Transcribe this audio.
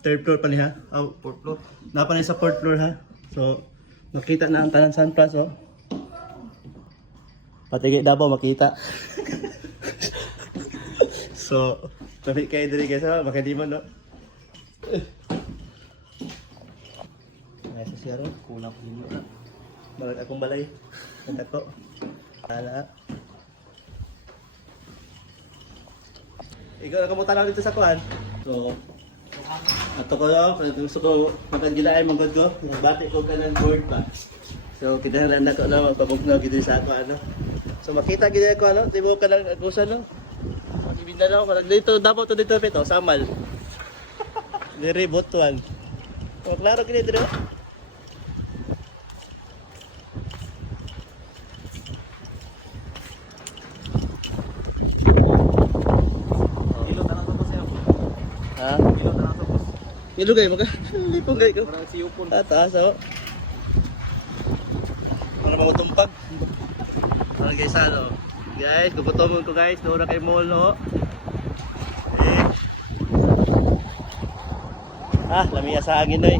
third floor pa niya. Oh, Fourth floor. napa niya sa fourth floor ha. So, makita na ang tanan Sun Plus oh. Patigay Davao makita. So, tabi kayo diri guys ha, baka di mo no. Nasa siya ron, kulang ko din na. Bakit akong balay? Ang ako. Wala. Ikaw na kamutanaw dito sa kuhan. So, ato ko lang, gusto ko magkagila ay magod ko. Nagbati ko ka ng board pa. So, kinahanglan na ko na magpabugnaw gito sa ako ano. So, makita gito ko ano, tibo ka ng agusan no. Ibinda na ako, dito, dapat to dito pito, samal. Diri, botuan. O, klaro gini dito. Ha? Ilo kayo maka. Lipong kayo ko. Parang siyupon. Taas oh. Para mamutumpag. Parang guys ano. Guys, gugutomon ko guys. Doon na kay mall oh. Eh. Ah, lamiya sa hangin eh.